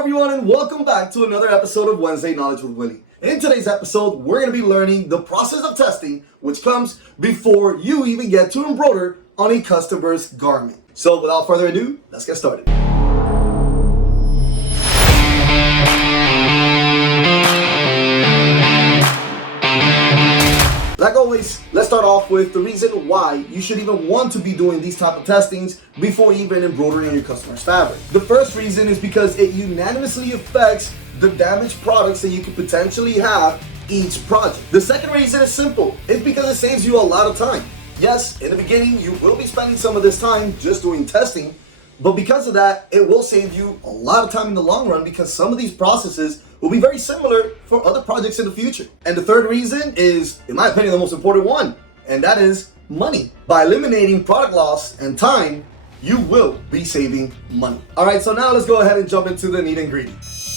everyone, and welcome back to another episode of Wednesday Knowledge with Willy. In today's episode, we're going to be learning the process of testing, which comes before you even get to embroider on a customer's garment. So without further ado, let's get started. Like always, let's start off with the reason why you should even want to be doing these type of testings before even embroidering on your customer's fabric. The first reason is because it unanimously affects the damaged products that you could potentially have each project. The second reason is simple. It's because it saves you a lot of time. Yes, in the beginning, you will be spending some of this time just doing testing, but because of that, it will save you a lot of time in the long run because some of these processes will be very similar for other projects in the future. And the third reason is, in my opinion, the most important one, and that is money. By eliminating product loss and time, you will be saving money. All right, so now let's go ahead and jump into the neat ingredients.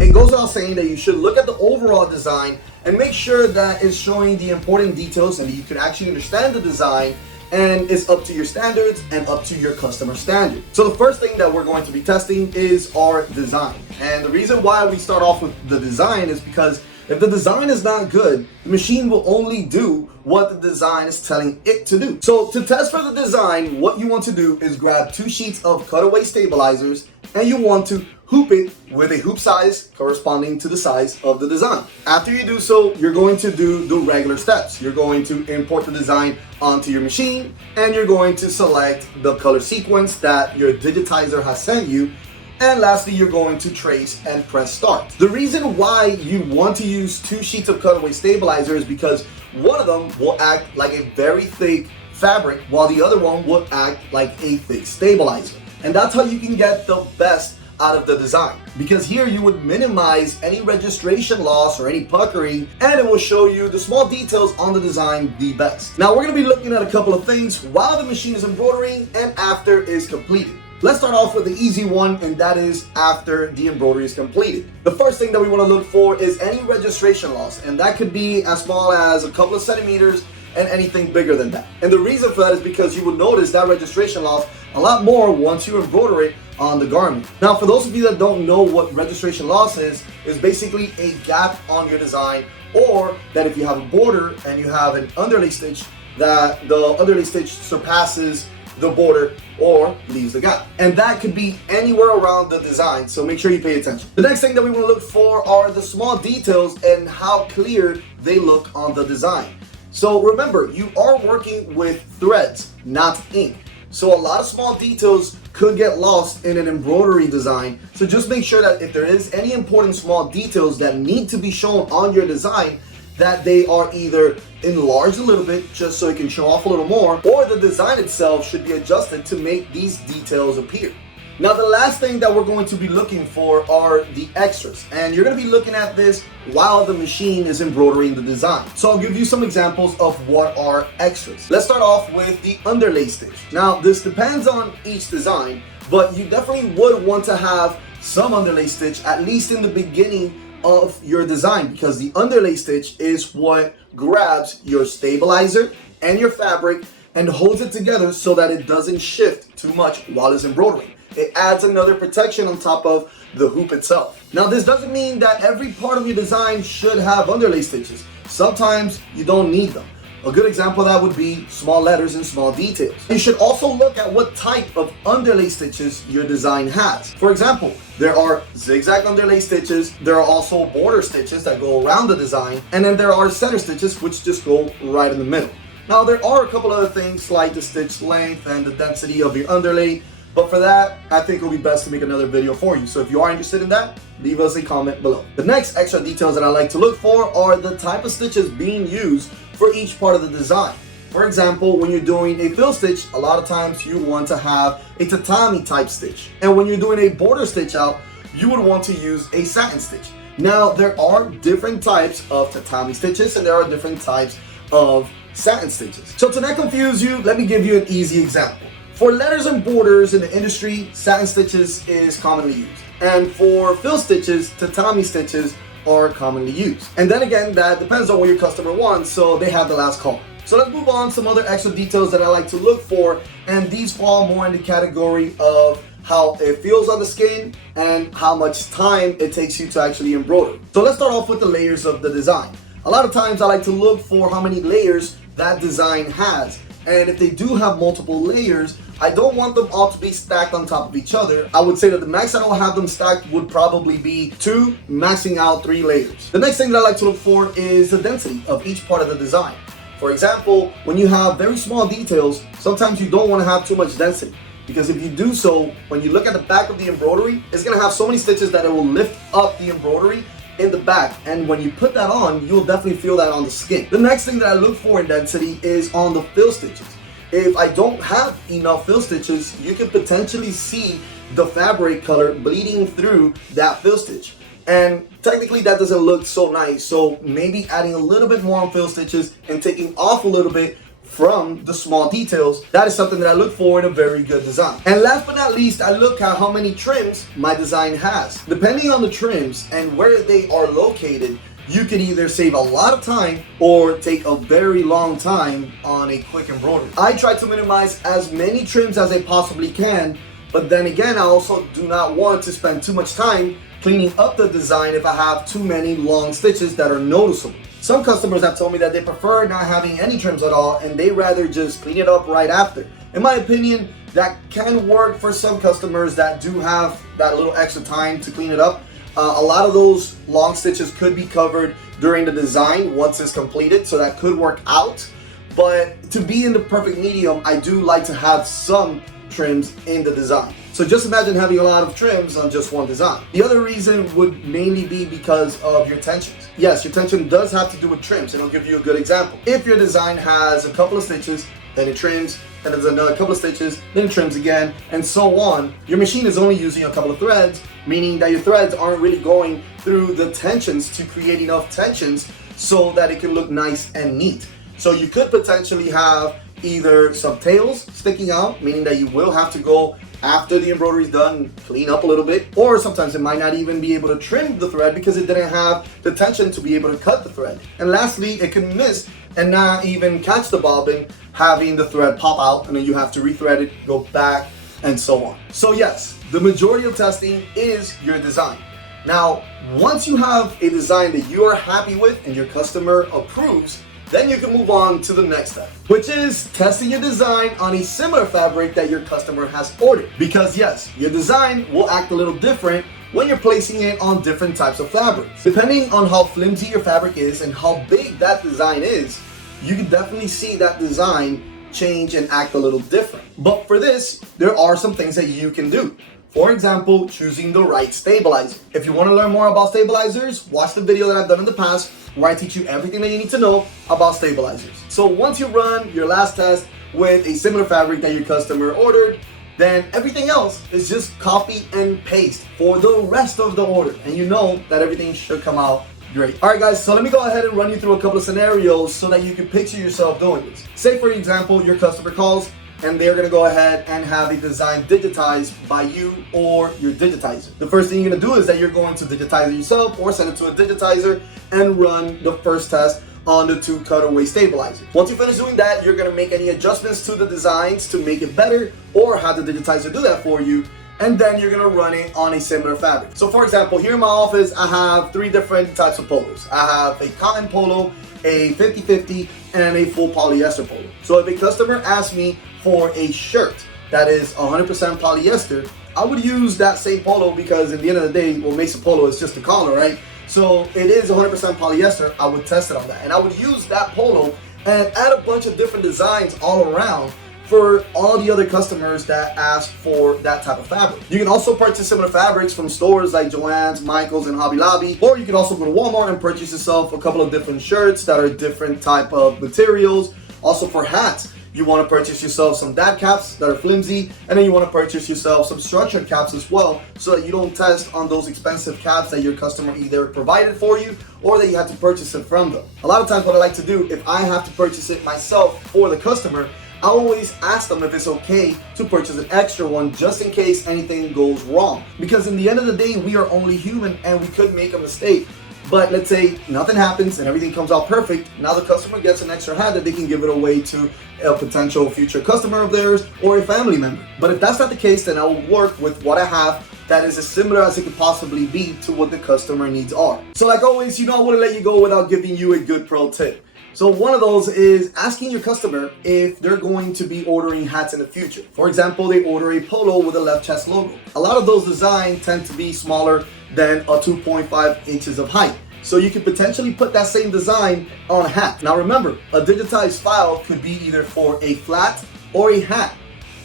It goes without saying that you should look at the overall design and make sure that it's showing the important details and that you can actually understand the design and it's up to your standards and up to your customer standard. So the first thing that we're going to be testing is our design. And the reason why we start off with the design is because if the design is not good, the machine will only do what the design is telling it to do. So to test for the design, what you want to do is grab 2 sheets of cutaway stabilizers and you want to hoop it with a hoop size corresponding to the size of the design. After you do so, you're going to do the regular steps. You're going to import the design onto your machine and you're going to select the color sequence that your digitizer has sent you. And lastly, you're going to trace and press start. The reason why you want to use 2 sheets of cutaway stabilizer is because one of them will act like a very thick fabric while the other one will act like a thick stabilizer. And that's how you can get the best out of the design, because here you would minimize any registration loss or any puckering, and it will show you the small details on the design the best. Now we're going to be looking at a couple of things while the machine is embroidering and after is completed. Let's start off with the easy one, and that is after the embroidery is completed. The first thing that we want to look for is any registration loss, and that could be as small as a couple of centimeters and anything bigger than that. And the reason for that is because you will notice that registration loss a lot more once you embroider it on the garment. Now, for those of you that don't know what registration loss is basically a gap on your design, or that if you have a border and you have an underlay stitch, that the underlay stitch surpasses the border or leaves the gap. And that could be anywhere around the design, so make sure you pay attention. The next thing that we want to look for are the small details and how clear they look on the design. So remember, you are working with threads, not ink. So a lot of small details could get lost in an embroidery design. So just make sure that if there is any important small details that need to be shown on your design, that they are either enlarged a little bit just so it can show off a little more, or the design itself should be adjusted to make these details appear. Now, the last thing that we're going to be looking for are the extras, and you're going to be looking at this while the machine is embroidering the design. So I'll give you some examples of what are extras. Let's start off with the underlay stitch. Now, this depends on each design, but you definitely would want to have some underlay stitch at least in the beginning of your design, because the underlay stitch is what grabs your stabilizer and your fabric and holds it together so that it doesn't shift too much while it's embroidering. It adds another protection on top of the hoop itself. Now, this doesn't mean that every part of your design should have underlay stitches. Sometimes you don't need them. A good example of that would be small letters and small details. You should also look at what type of underlay stitches your design has. For example, there are zigzag underlay stitches, there are also border stitches that go around the design, and then there are center stitches which just go right in the middle. Now, there are a couple other things like the stitch length and the density of your underlay, but for that, I think it'll be best to make another video for you. So if you are interested in that, leave us a comment below. The next extra details that I like to look for are the type of stitches being used for each part of the design. For example, when you're doing a fill stitch, a lot of times you want to have a tatami type stitch. And when you're doing a border stitch out, you would want to use a satin stitch. Now, there are different types of tatami stitches and there are different types of satin stitches. So to not confuse you, let me give you an easy example. For letters and borders in the industry, satin stitches is commonly used. And for fill stitches, tatami stitches are commonly used. And then again, that depends on what your customer wants, so they have the last call. So let's move on to some other extra details that I like to look for, and these fall more in the category of how it feels on the skin and how much time it takes you to actually embroider. So let's start off with the layers of the design. A lot of times I like to look for how many layers that design has. And if they do have multiple layers, I don't want them all to be stacked on top of each other. I would say that the max that I'll have them stacked would probably be 2, maxing out 3 layers. The next thing that I like to look for is the density of each part of the design. For example, when you have very small details, sometimes you don't want to have too much density. Because if you do so, when you look at the back of the embroidery, it's going to have so many stitches that it will lift up the embroidery in the back, and when you put that on, you'll definitely feel that on the skin. The next thing that I look for in density is on the fill stitches. If I don't have enough fill stitches, you can potentially see the fabric color bleeding through that fill stitch, and technically that doesn't look so nice. So maybe adding a little bit more on fill stitches and taking off a little bit from the small details, that is something that I look for in a very good design. And last but not least, I look at how many trims my design has. Depending on the trims and where they are located, you can either save a lot of time or take a very long time on a quick embroidery. I try to minimize as many trims as I possibly can, but then again, I also do not want to spend too much time cleaning up the design if I have too many long stitches that are noticeable. Some customers have told me that they prefer not having any trims at all and they rather just clean it up right after. In my opinion, that can work for some customers that do have that little extra time to clean it up. A lot of those long stitches could be covered during the design once it's completed, so that could work out. But to be in the perfect medium, I do like to have some trims in the design. So just imagine having a lot of trims on just one design. The other reason would mainly be because of your tensions. Yes, your tension does have to do with trims, and I'll give you a good example. If your design has a couple of stitches, then it trims, and there's another couple of stitches, then it trims again, and so on. Your machine is only using a couple of threads, meaning that your threads aren't really going through the tensions to create enough tensions so that it can look nice and neat. So you could potentially have either some tails sticking out, meaning that you will have to go after the embroidery is done, clean up a little bit, or sometimes it might not even be able to trim the thread because it didn't have the tension to be able to cut the thread. And lastly, it can miss and not even catch the bobbin, having the thread pop out, and then you have to rethread it, go back, and so on. So yes, the majority of testing is your design. Now, once you have a design that you are happy with and your customer approves, then you can move on to the next step, which is testing your design on a similar fabric that your customer has ordered. Because yes, your design will act a little different when you're placing it on different types of fabrics. Depending on how flimsy your fabric is and how big that design is, you can definitely see that design change and act a little different. But for this, there are some things that you can do. For example, choosing the right stabilizer. If you want to learn more about stabilizers, watch the video that I've done in the past where I teach you everything that you need to know about stabilizers. So once you run your last test with a similar fabric that your customer ordered, then everything else is just copy and paste for the rest of the order. And you know that everything should come out great. Alright guys, so let me go ahead and run you through a couple of scenarios so that you can picture yourself doing this. Say for example, your customer calls and they're gonna go ahead and have a design digitized by you or your digitizer. The first thing you're gonna do is that you're going to digitize it yourself or send it to a digitizer and run the first test on the 2 cutaway stabilizers. Once you finish doing that, you're gonna make any adjustments to the designs to make it better or have the digitizer do that for you, and then you're gonna run it on a similar fabric. So for example, here in my office, I have 3 different types of polos. I have a cotton polo, a 50-50, and a full polyester polo. So if a customer asks me for a shirt that is 100% polyester, I would use that same polo because at the end of the day, what makes a polo is just the collar, right? So it is 100% polyester. I would test it on that. And I would use that polo and add a bunch of different designs all around for all the other customers that ask for that type of fabric. You can also purchase similar fabrics from stores like Joann's, Michael's, and Hobby Lobby, or you can also go to Walmart and purchase yourself a couple of different shirts that are different type of materials. Also for hats, you want to purchase yourself some dab caps that are flimsy, and then you want to purchase yourself some structured caps as well, so that you don't test on those expensive caps that your customer either provided for you or that you have to purchase it from them. A lot of times what I like to do, if I have to purchase it myself for the customer, I always ask them if it's okay to purchase an extra one just in case anything goes wrong. Because in the end of the day, we are only human and we could make a mistake. But let's say nothing happens and everything comes out perfect. Now the customer gets an extra hat that they can give it away to a potential future customer of theirs or a family member. But if that's not the case, then I will work with what I have that is as similar as it could possibly be to what the customer needs are. So like always, I wouldn't let you go without giving you a good pro tip. So one of those is asking your customer if they're going to be ordering hats in the future. For example, they order a polo with a left chest logo. A lot of those designs tend to be smaller than a 2.5 inches of height. So you could potentially put that same design on a hat. Now remember, a digitized file could be either for a flat or a hat.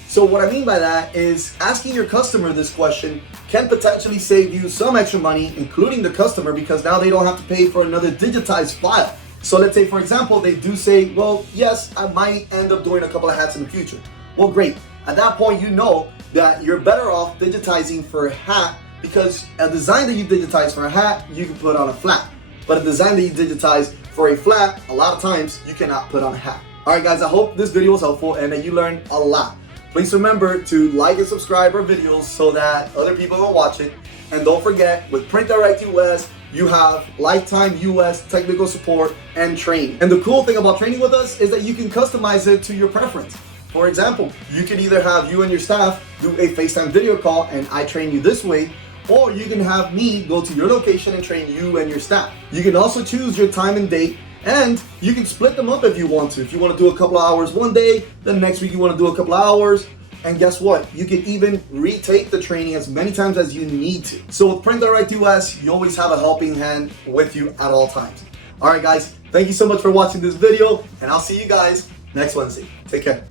So what I mean by that is asking your customer this question can potentially save you some extra money, including the customer, because now they don't have to pay for another digitized file. So let's say, for example, they do say, well, yes, I might end up doing a couple of hats in the future. Well, great. At that point, you know that you're better off digitizing for a hat, because a design that you digitize for a hat, you can put on a flat. But a design that you digitize for a flat, a lot of times, you cannot put on a hat. All right, guys, I hope this video was helpful and that you learned a lot. Please remember to like and subscribe our videos so that other people will watch it. And don't forget, with PrintDirect US, you have lifetime US technical support and training. And the cool thing about training with us is that you can customize it to your preference. For example, you can either have you and your staff do a FaceTime video call and I train you this way, or you can have me go to your location and train you and your staff. You can also choose your time and date, and you can split them up if you want to. If you want to do a couple of hours one day, then next week you want to do a couple of hours. And guess what? You can even retake the training as many times as you need to. So with PrintDirect US, you always have a helping hand with you at all times. All right, guys, thank you so much for watching this video, and I'll see you guys next Wednesday. Take care.